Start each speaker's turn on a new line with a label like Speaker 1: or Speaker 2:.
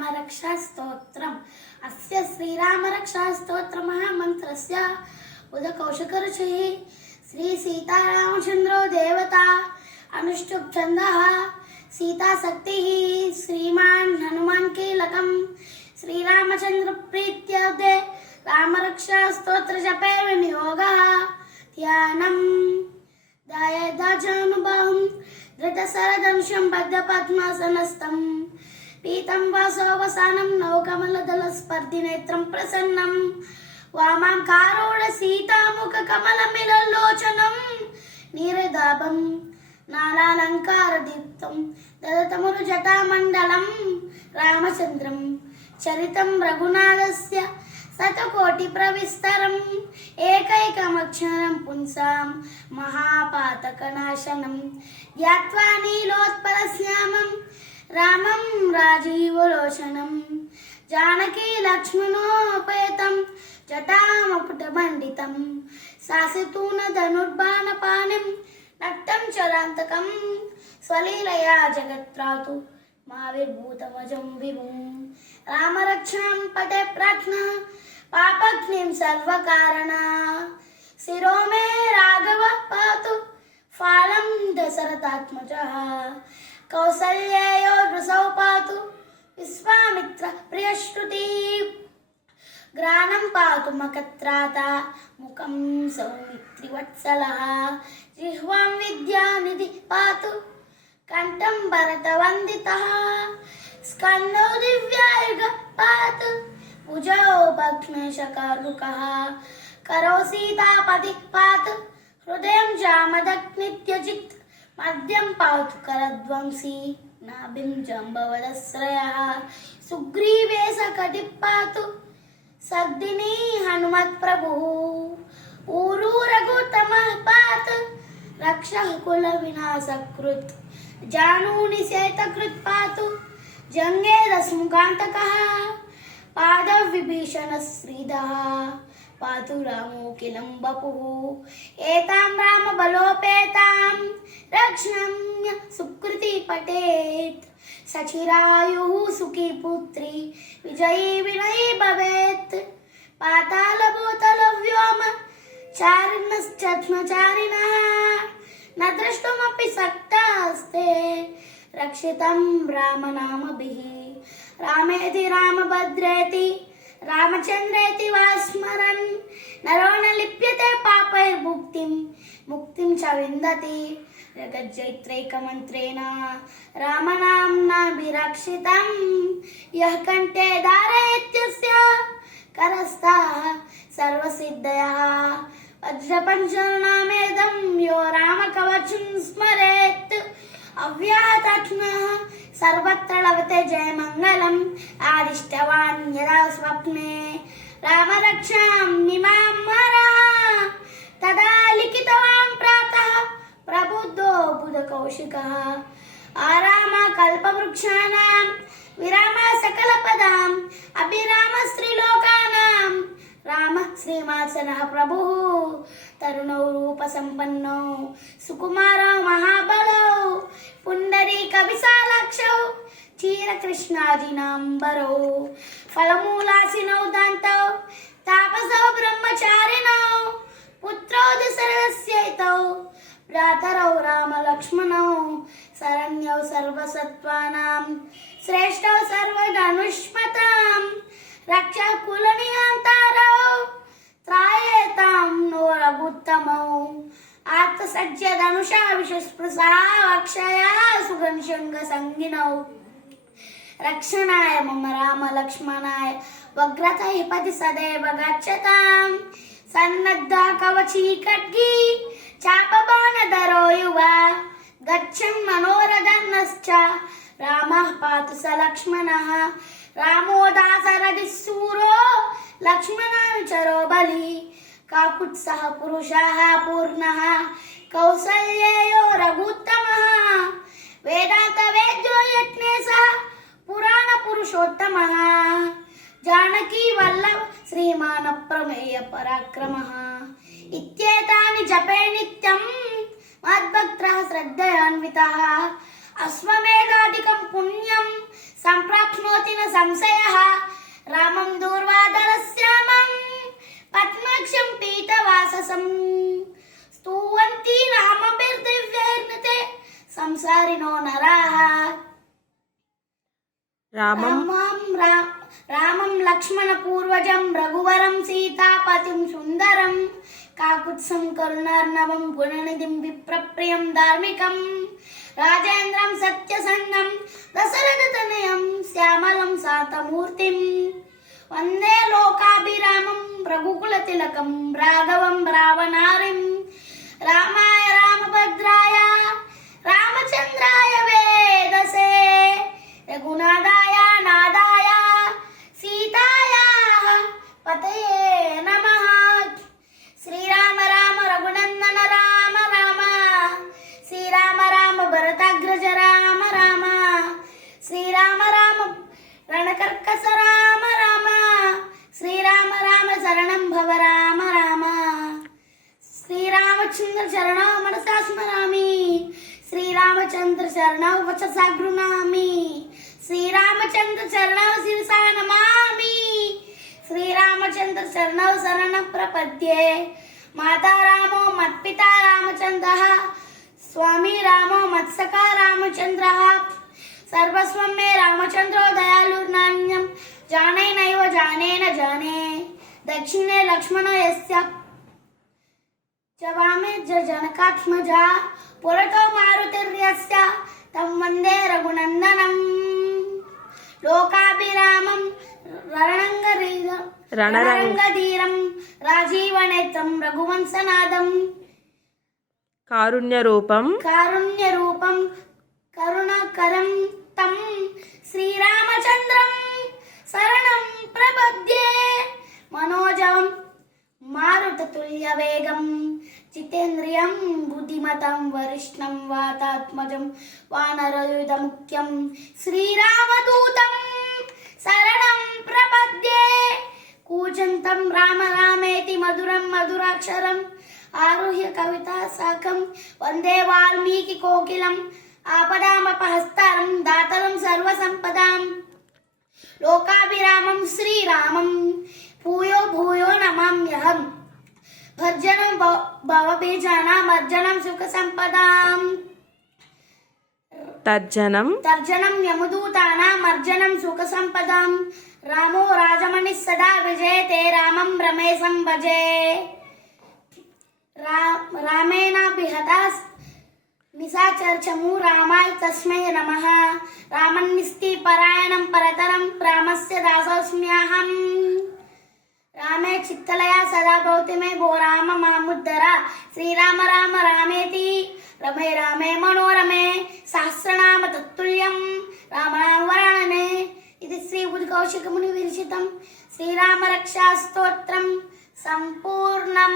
Speaker 1: శ్రీరామరక్షాస్తోత్రం అస్య శ్రీరామరక్షాస్తోత్ర మహామంత్రస్య ఉదకౌశకరుచిः శ్రీ సీతారామచంద్రో దేవత అనుష్ఠుప్ ఛందः సీతాశక్తిः శ్రీమాన్ హనుమాన్ కీలకం శ్రీరామచంద్ర ప్రీత్యర్థే రామరక్షాస్తోత్ర జపే పీతంబాసోవసానం నౌకమలదల స్పర్ధి నేత్రం ప్రసన్నం. వామాంకారోడ సీతాముఖ కమలమిలలోచనం నీరదాభం నాలాలంకార దీప్తం దదతమురు జటామండలం. రామచంద్రం చరితం రఘునాథస్య శతకోటి ప్రవిస్తరం. ఏకైకమక్షరం పుంసాం మహాపాతకనాశనం. ధ్యాత్వా నీలోత్పలశ్యామం రామం రాజీవలోచనం. జానకీ లక్ష్మణోపేతం జటామపుటమండితం. శాసితూన ధనుర్బాణపాణిం నక్తం చరాంతకం స్వలీలయా జగత్రాతు మా విభూతమజం విభుం. రామరక్షణం పటే ప్రార్థన పాపఘ్నిం సర్వకారణ. శిరో మే రాఘవ పాతు ఫాలం దశరథాత్మజ. కౌసల్యేయో దృసౌ పాతు విశ్వామిత్ర ప్రియశ్రుతి గ్రాణం పాతు మకత్రాత ముఖం సౌమిత్రి వత్సల జిహ్వాం విద్యానిధి పాతు కంఠం భరత వందిత స్కందో దివ్యాయుగ పాతు భుజో భగ్నేశకారుక కరో సీతాపతి పాతు హృదయం జామదగ్నిత్యజిత్ మద్యం పాతు కరధ్వంసి నాభిం జంబవదశ్రయ సుగ్రీవే సకటి పాతు సద్దిని హనుమత్ ప్రభు ఊరు రఘుతమ పాత్ రక్ష కుల వినాశకృత్ జానూని శేతకృత్ పాతు జంగే పాతు రాము కిలంబపు ఏతాం రామ బలోపేతాం రక్షణమ్య సుకృతి పటేత్ సచిరాయు సుఖీ పుత్రి విజయీ వినయీ భవేత్ పాతాల భూతల వ్యోమ చారిణశ్చత్మచారిణ నద్రష్టమపి సక్తాస్తే రక్షితం రామనామభిः రామేతి రామభద్రేతి रामभद्रेति रामचन्द्रेति वा स्मरन् नरो न लिप्यते पापैर्मुक्तिं मुक्तिं च विन्दति जगज्जैत्रैकमन्त्रेण रामनाम्नाभिरक्षितं यः कण्ठे धारयत्यस्य करस्ताः सर्वसिद्धयः वज्रपञ्चनामेदं यो रामकवचं स्मरेत् अव्याहतात्मः सर्वत्र लभते जयमङ्गलम् आदिष्टवान् यदा स्वप्ने रामरक्षां निमां मरः तदा लिखितवान् प्रातः प्रबुद्धो बुधकौशिकः आराम कल्पवृक्षाणां विराम सकलपदाम् अभिराम स्त्रीलोकानां राम श्रीमात्सनः प्रभुः तरुणौ रूपसम्पन्नौ सुकुमारौ महाबलौ చీర కృష్ణాది నంబరో ఫలమూలాసినవు దాంతో తాపసౌ బ్రహ్మచారిణౌ పుత్రో దశరథస్యైతౌ భ్రాతరౌ రామ లక్ష్మణౌ శరణ్యౌ సర్వసత్వానాం శ్రేష్టౌ సర్వధనుష్మతాం రక్ష కులనియంతారౌ త్రాయేతాం నో రఘుత్తమౌ ఆత్మసజ్జ ధనుషా విశ్వస్పృశా అక్షయా సుగంశంగ సంగినౌ రక్షణాయ మమ రామ లక్ష్మణాయ వగ్రత హిపతి సదైవ గచ్చతాం సన్నద్ధ కవచీ చాప బాణ దరోయువ గచ్చం మనోరథన్నశ్చ రామః పాతు స లక్ష్మణः రామో సూరో లక్ష్మణాను చరో బలి కాకుత్సః పురుషాः పూర్ణः కౌసల్యేయో రఘుత్తమः వేదాంతవేద్యో యజ్ఞే స పురుషోత్తమ. జానకీ వల్లభ శ్రీమాన ప్రమేయ పరాక్రమ. ఇత్యేతాని జపే నిత్యం మద్భక్త శ్రద్ధయాన్విత. అశ్వమేధాధికం పుణ్యం సంప్రాప్నోతి సంశయ. రామం దూర్వాదరశ్యామం పద్మాక్షం పీతవాససం. స్తూవంతి నామభిర్దివ్యైర్నతే సంసారినో నరాః.
Speaker 2: రామం.
Speaker 1: రామం లక్ష్మణ పూర్వజం రఘువరం సీతాపతిం సుందరం. కాకుత్సం కరుణార్ణవం గుణనిధిం విప్రప్రియం ధార్మికం. రాజేంద్రం సత్యసంగం దశరథతనయం శ్యామలం శాంతమూర్తిం. వందే లోకాభిరామం రఘుకుల తిలకం రాఘవం రావణారిం. రామాయ రామభద్రాయ రామచంద్రాయ వేదసే. రఘునాథాయ నాదాయ సీతాయ పతయే నమ శ్రీరామ రామ రఘునందన రామ రామ శ్రీరామ రామ భరతాగ్రజ రామ రామ శ్రీరామ రామ రణకర్కస రామ రామ శ్రీరామ రామ శరణం భవ రామ రామ శ్రీరామచంద్ర శరణౌ మనసా స్మరామి శ్రీరామచంద్ర శరణౌ వచసా గృణామి శ్రీరామచంద్ర చరణవ శిరసా నమామి శ్రీరామచంద్ర చరణవ శరణ ప్రపద్యే. మాతారామో మత్పితా రామచంద్ర. స్వామి రామో మత్సకా రామచంద్ర. సర్వస్వం మే రామచంద్రో దయాళుర్నాన్యం జానే నైవ జానేన జానే. దక్షిణే లక్ష్మణ ఎస్య జవామే జ జనకాత్మజా. పురతో మారుతిర్యస్య. తం వందే రఘునందనం. లోకాభిరామం రణరంగధీరం రాజీవనేత్రం రఘువంశనాదం
Speaker 2: కారుణ్య రూపం
Speaker 1: కారుణ్య రూపం కరుణకరం తం శ్రీరామచంద్రం శరణం ప్రపద్యే. మనోజం మారుతతుల్య వేగం జితేంద్రియం బుద్ధిమతం వరిష్ణం వాతాత్మజం వానరయుధ ముఖ్యం శ్రీరామదూతం శరణం ప్రపద్యే కూజంతం రామ రామేతి మధురం మధురాక్షరం ఆరుహ్య కవితా సాకం వందే వాల్మీకి కోకిలం ఆపదామపహస్తారం దాతరం भूयो भूयो नमाम्यहम् भर्जनं भवबीजानां अर्जनं सुखसम्पदाम्।
Speaker 2: तर्जनं
Speaker 1: तर्जनं यमदूतानाम् अर्जनं सुखसम्पदाम्। रामो राजमणि सदा विजयते रामं रमेशं भजे। रा, रामेणाभिहता निशाचर्चमु रामाय तस्मै नमः। रामन्निस्ति परायणं परतरं रामस्य दासोऽस्म्यहम्। రామే చిత్తలయ సదా భవతి భో రామ మాముద్దర. శ్రీరామ రామ రామేతి. రమే రామే మనోరమే. సహస్రనామ తత్తుల్యం. రామనామ వరాణనే ఇది శ్రీ ఉద్కౌశికముని విరచితం. శ్రీరామ రక్షా స్తోత్రం సంపూర్ణం.